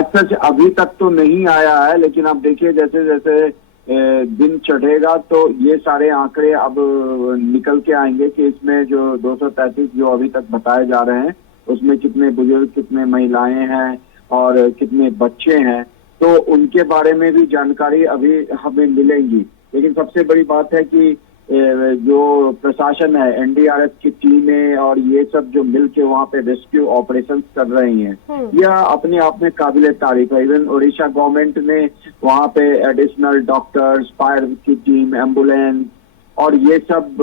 आज सच अभी तक तो नहीं आया है, लेकिन आप देखिए जैसे जैसे दिन चढ़ेगा तो ये सारे आंकड़े अब निकल के आएंगे कि इसमें जो 233 जो अभी तक बताए जा रहे हैं उसमें कितने बुजुर्ग, कितने महिलाएं हैं और कितने बच्चे हैं, तो उनके बारे में भी जानकारी अभी हमें मिलेंगी। लेकिन सबसे बड़ी बात है कि जो प्रशासन है, एनडीआरएफ की टीमें और ये सब जो मिलके वहाँ पे रेस्क्यू ऑपरेशंस कर रही हैं, यह अपने आप में काबिले तारीफ है। इवन उड़ीसा गवर्नमेंट ने वहाँ पे एडिशनल डॉक्टर्स, फायर की टीम, एम्बुलेंस और ये सब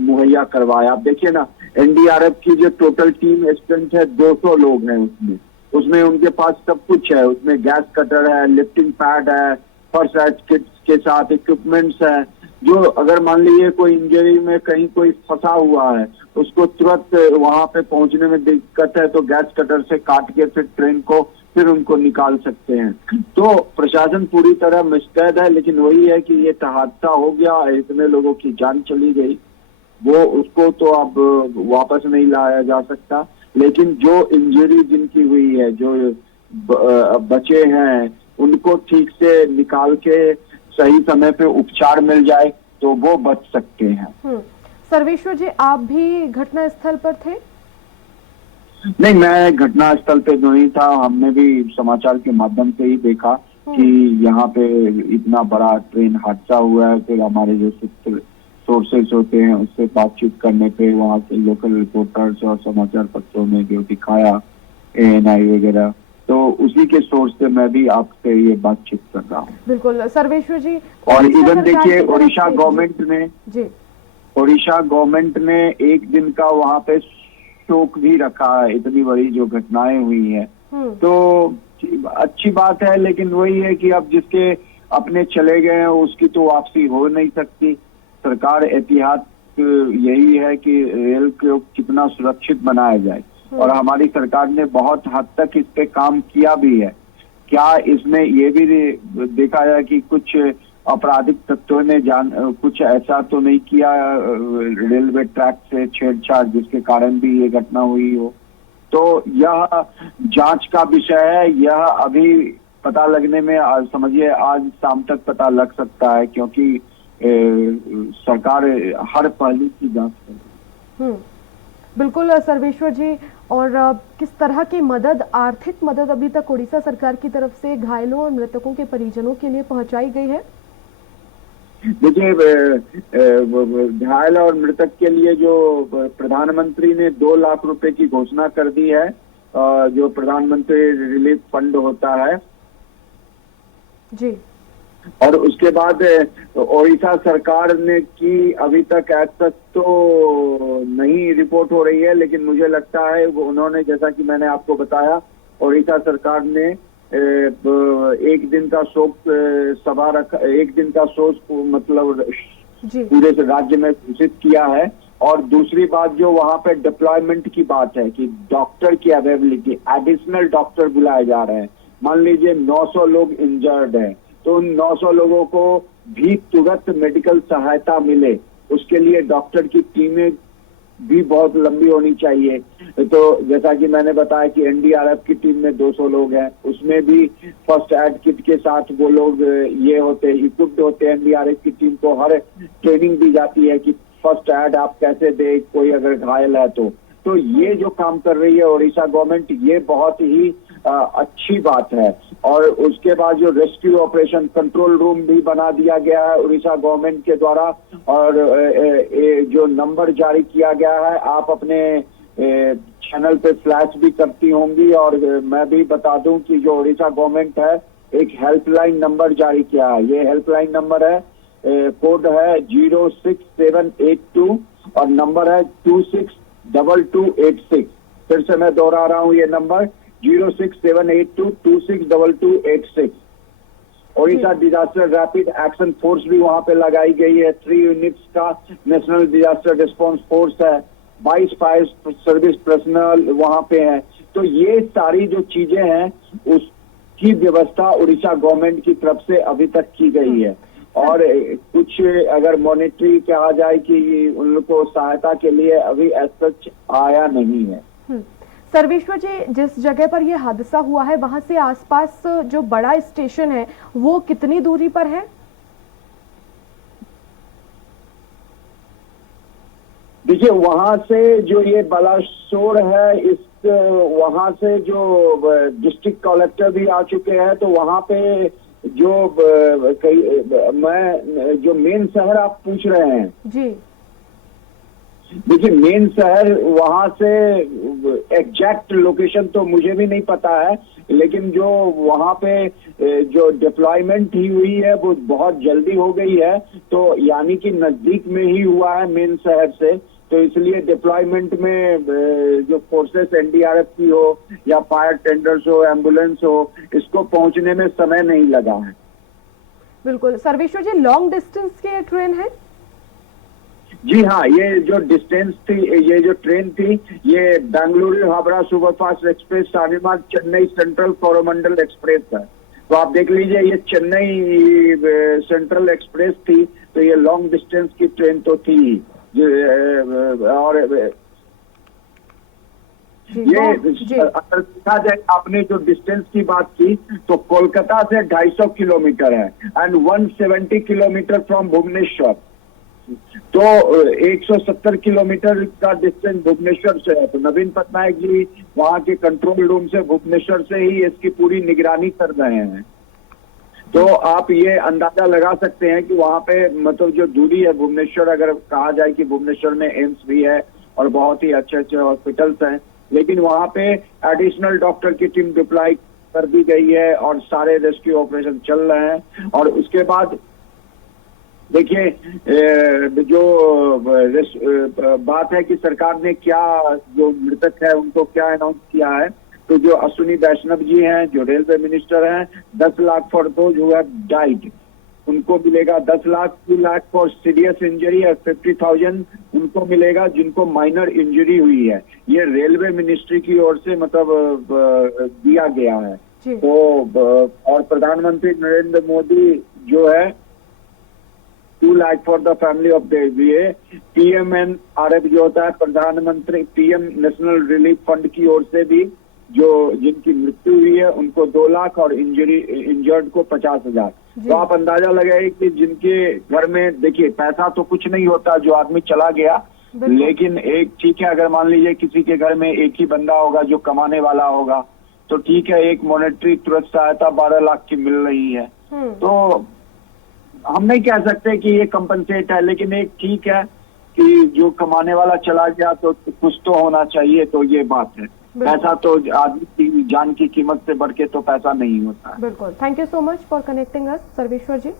मुहैया करवाया। आप देखिए ना, एनडीआरएफ की जो टोटल टीम स्ट्रेंथ है 200 लोग हैं उसमें उनके पास सब कुछ है। उसमें गैस कटर है, लिफ्टिंग पैड है, फर्स्ट एड किट्स के साथ इक्विपमेंट्स है, जो अगर मान लीजिए कोई इंजरी में कहीं कोई फंसा हुआ है, उसको तुरंत वहां पे पहुंचने में दिक्कत है तो गैस कटर से काट के फिर ट्रेन को फिर उनको निकाल सकते हैं। तो प्रशासन पूरी तरह मुस्तैद है, लेकिन वही है कि ये हादसा हो गया, इतने लोगों की जान चली गई, वो उसको तो अब वापस नहीं लाया जा सकता। लेकिन जो इंजरी जिनकी हुई है, जो बचे हैं, उनको ठीक से निकाल के सही समय पे उपचार मिल जाए तो वो बच सकते हैं। सर्वेश्वर जी, आप भी घटना स्थल पर थे? नहीं, मैं घटना स्थल पे नहीं था। हमने भी समाचार के माध्यम से ही देखा कि यहाँ पे इतना बड़ा ट्रेन हादसा हुआ है। फिर हमारे जो सोर्सेस होते हैं उससे बातचीत करने पे वहाँ के लोकल रिपोर्टर्स और समाचार पत्रों में जो दिखाया, ANI वगैरह, तो उसी के सोर्स से मैं भी आपसे ये बातचीत कर रहा हूँ। बिल्कुल सर्वेश्वर जी। और इवन देखिए उड़ीसा गवर्नमेंट ने एक दिन का वहाँ पे शोक भी रखा है, इतनी बड़ी जो घटनाएं हुई है। तो अच्छी बात है, लेकिन वही है कि अब जिसके अपने चले गए हैं उसकी तो वापसी हो नहीं सकती। सरकार एहतियात यही है कि रेल को कितना सुरक्षित बनाया जाए, और हमारी सरकार ने बहुत हद तक इस पे काम किया भी है। क्या इसमें ये भी देखा जाए कि कुछ आपराधिक तत्वों ने कुछ ऐसा तो नहीं किया रेलवे ट्रैक से छेड़छाड़ जिसके कारण भी ये घटना हुई हो? तो यह जांच का विषय है। यह अभी पता लगने में समझिए आज शाम तक पता लग सकता है, क्योंकि सरकार हर पहलू की जांच कर रही है। बिल्कुल सर्वेश्वर जी, और किस तरह की मदद, आर्थिक मदद अभी तक उड़ीसा सरकार की तरफ से घायलों और मृतकों के परिजनों के लिए पहुंचाई गई है? देखिए, घायल और मृतक के लिए जो प्रधानमंत्री ने 2 लाख रुपए की घोषणा कर दी है, जो प्रधानमंत्री रिलीफ फंड होता है जी, और उसके बाद ओडिशा सरकार ने की अभी तक ऐसा तक तो नहीं रिपोर्ट हो रही है, लेकिन मुझे लगता है वो उन्होंने, जैसा कि मैंने आपको बताया, ओडिशा सरकार ने एक दिन का शोक सभा रखा, एक दिन का शोक मतलब पूरे राज्य में घोषित किया है। और दूसरी बात जो वहां पे डिप्लॉयमेंट की बात है कि डॉक्टर की अवेलेबिलिटी, एडिशनल डॉक्टर बुलाए जा रहे हैं। मान लीजिए 900 लोग इंजर्ड हैं, तो उन 900 लोगों को भी तुरंत मेडिकल सहायता मिले, उसके लिए डॉक्टर की टीमें भी बहुत लंबी होनी चाहिए। तो जैसा कि मैंने बताया कि एनडीआरएफ की टीम में 200 लोग हैं, उसमें भी फर्स्ट एड किट के साथ वो लोग ये होते इक्विप्ड होते हैं। एनडीआरएफ की टीम को हर ट्रेनिंग दी जाती है कि फर्स्ट एड आप कैसे दे, कोई अगर घायल है तो ये जो काम कर रही है उड़ीसा गवर्नमेंट, ये बहुत ही अच्छी बात है। और उसके बाद जो रेस्क्यू ऑपरेशन कंट्रोल रूम भी बना दिया गया है उड़ीसा गवर्नमेंट के द्वारा, और जो नंबर जारी किया गया है, आप अपने चैनल पे फ्लैश भी करती होंगी, और मैं भी बता दूं कि जो उड़ीसा गवर्नमेंट है एक हेल्पलाइन नंबर जारी किया है। ये हेल्पलाइन नंबर है, कोड है 06782 और नंबर है 262286। फिर से मैं दोहरा रहा हूं, ये number 06782262286। Odisha disaster rapid action force भी वहां पे लगाई गई है। 3 यूनिट्स का नेशनल डिजास्टर रिस्पांस फोर्स है, 22 फायर सर्विस पर्सनल वहां पे है। तो ये सारी जो चीजें हैं उसकी व्यवस्था उड़ीसा गवर्नमेंट की तरफ से अभी तक की गई है। और कुछ अगर मॉनिटरी कहा जाए कि उनको सहायता के लिए अभी सच आया नहीं है। सर्वेश्वर जी, जिस जगह पर यह हादसा हुआ है वहां से आसपास जो बड़ा स्टेशन है वो कितनी दूरी पर है? देखिए, वहां से जो ये बलासोर है, इस वहां से जो डिस्ट्रिक्ट कलेक्टर भी आ चुके हैं, तो वहां पे जो मैं जो मेन शहर आप पूछ रहे हैं जी। देखिए, मेन शहर वहां से एग्जैक्ट लोकेशन तो मुझे भी नहीं पता है, लेकिन जो वहां पे जो डिप्लॉयमेंट ही हुई है वो बहुत जल्दी हो गई है, तो यानी कि नजदीक में ही हुआ है मेन शहर से, तो इसलिए डिप्लॉयमेंट में जो फोर्सेस एनडीआरएफ की हो या फायर टेंडर्स हो, एम्बुलेंस हो, इसको पहुंचने में समय नहीं लगा है। बिल्कुल। सर्वेश्वर जी, लॉन्ग डिस्टेंस की ट्रेन है? जी हाँ, ये जो डिस्टेंस थी, ये जो ट्रेन थी, ये Bengaluru Howrah superfast express Shalimar Chennai central Coromandel express है। तो आप देख लीजिए, ये चेन्नई सेंट्रल एक्सप्रेस थी, तो ये लॉन्ग डिस्टेंस की ट्रेन तो थी। और ये अगर देखा जाए, आपने जो डिस्टेंस की बात की, तो कोलकाता से 250 किलोमीटर है एंड 170 किलोमीटर फ्रॉम भुवनेश्वर, तो 170 किलोमीटर का डिस्टेंस भुवनेश्वर से है। तो नवीन पटनायक जी वहां के कंट्रोल रूम से भुवनेश्वर से ही इसकी पूरी निगरानी कर रहे हैं। तो आप ये अंदाजा लगा सकते हैं कि वहां पे मतलब जो दूरी है, भुवनेश्वर अगर कहा जाए कि भुवनेश्वर में एम्स भी है और बहुत ही अच्छे अच्छे हॉस्पिटल्स हैं, लेकिन वहां पे एडिशनल डॉक्टर की टीम डिप्लॉय कर दी गई है और सारे रेस्क्यू ऑपरेशन चल रहे हैं। और उसके बाद देखिए, जो बात है कि सरकार ने क्या, जो मृतक है उनको क्या अनाउंस किया है, तो जो अश्विनी वैष्णव जी हैं, जो रेलवे मिनिस्टर हैं, 10 lakh for those who have died, उनको मिलेगा 10 lakh, 2 lakh for serious injury और 50,000 उनको मिलेगा जिनको माइनर इंजरी हुई है। ये रेलवे मिनिस्ट्री की ओर से मतलब दिया गया है। तो और प्रधानमंत्री नरेंद्र मोदी जो है 2 lakh for the family of the ये PMNRF जो होता है, प्रधानमंत्री PM नेशनल रिलीफ फंड की ओर से भी जो जिनकी मृत्यु हुई है उनको 2 लाख और इंजर्ड को 50,000। तो आप अंदाजा लगाइए कि जिनके घर में, देखिए पैसा तो कुछ नहीं होता, जो आदमी चला गया, लेकिन एक ठीक है, अगर मान लीजिए किसी के घर में एक ही बंदा होगा जो कमाने वाला होगा, तो ठीक है, एक मॉनेटरी तुरंत सहायता 12 लाख की मिल रही है। तो हम नहीं कह सकते कि ये कंपनसेट है, लेकिन एक ठीक है कि जो कमाने वाला चला गया तो कुछ तो होना चाहिए, तो ये बात है। पैसा तो आदमी की जान की कीमत से बढ़ के तो पैसा नहीं होता है। बिल्कुल। Thank you so much for connecting us, Sarveshwar ji.